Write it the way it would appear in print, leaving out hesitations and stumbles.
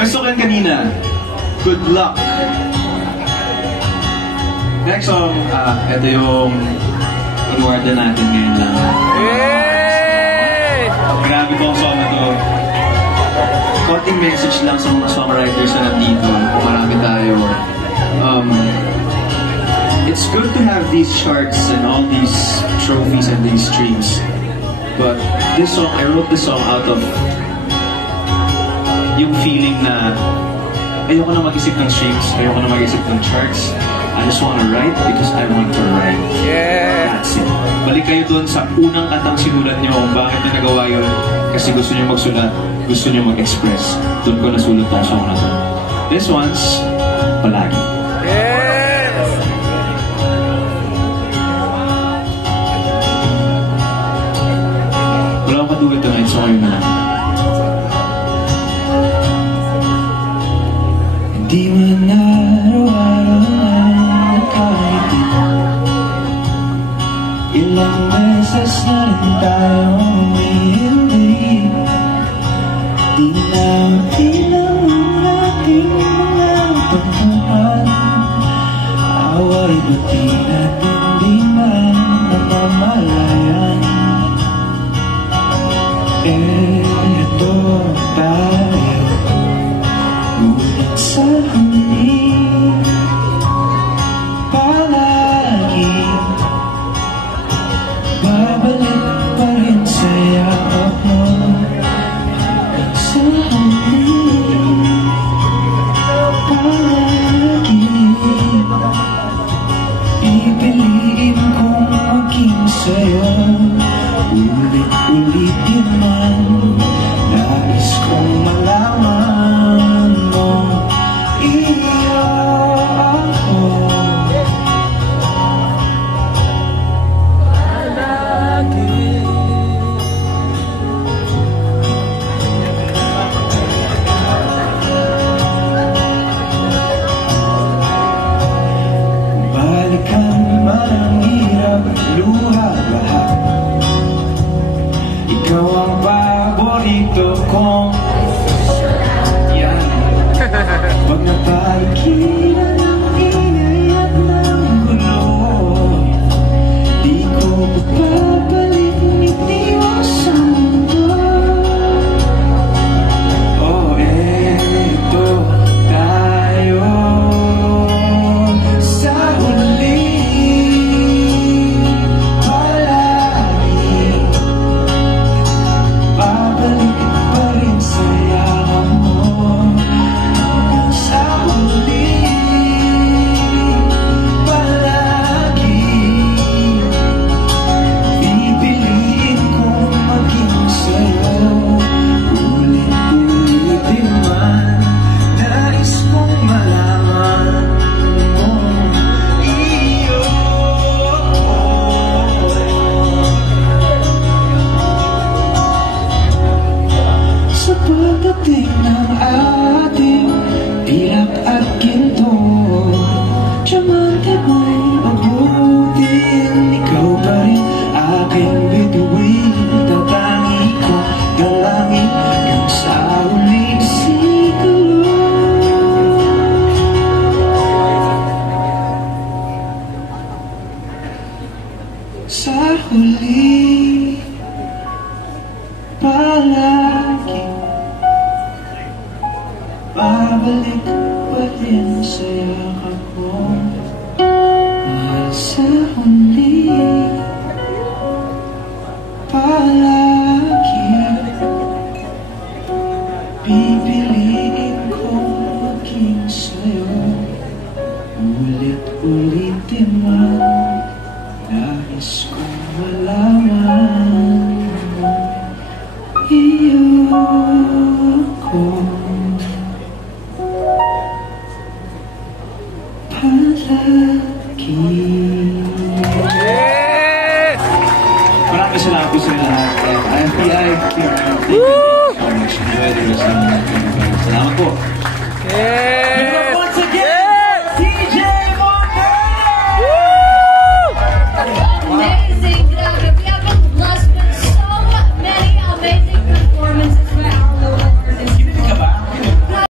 Gusto ko kanina. Good luck. Next song, ito yung in-order natin ngayon lang. Yay! Grabe tong song na to. Konting message lang sa mga songwriters na nandito. Marami tayo. It's good to have these charts and all these trophies and these streams. But this song, I wrote this song out of yung feeling na ayoko na mag-isip ng streams, ayoko na mag-isip ng charts. I just wanna write because I want to write. Yeah! That's it. Balik kayo dun sa unang kantang sinulat nyo kung bakit na nagawa yun. Kasi gusto nyo magsulat, gusto nyo mag-express. Doon ko nasulat tong song na to. This one's Palagi. Yes! Wala akong kaduwit tonight, so kayo na lang. Di man araw-araw na nakaitin, ilang beses na rin tayong umihindi. Di natin ang ating mga pagpuhan, away ba't di natin di man namamalayan? Eto tayo, ngunit sa huli, palagi babalik pa rin sa yakap mo. Sa huli, palagi pipiliin kong maging sa'yo. Ulit-ulitin man, nais kong malaman mo, iyo ako. Palagi. Balikan man ang hirap, luha lahat. Ikaw ang paborito kong yan. Pag napalikiran ng ingay at ng gulo, di ko papalit ngiti mo sa mundo. Oh, eto tayo sa huli, palagi babalik pa rin sa yakap mo. Hanggang sa huli, palagi pipiliin kong maging sa'yo. Ulit-ulitin man, nais kong malaman mo, iyo ako. Sa pagdating ng ating pilak at ginto, diamante mo'y abutin. Ikaw pa rin aking bituin, tatangi ko dalangin hanggang sa huling siglo. Sa huli, palagi babalik pa rin sa yakap mo. Mahal sa huli, palagi pipili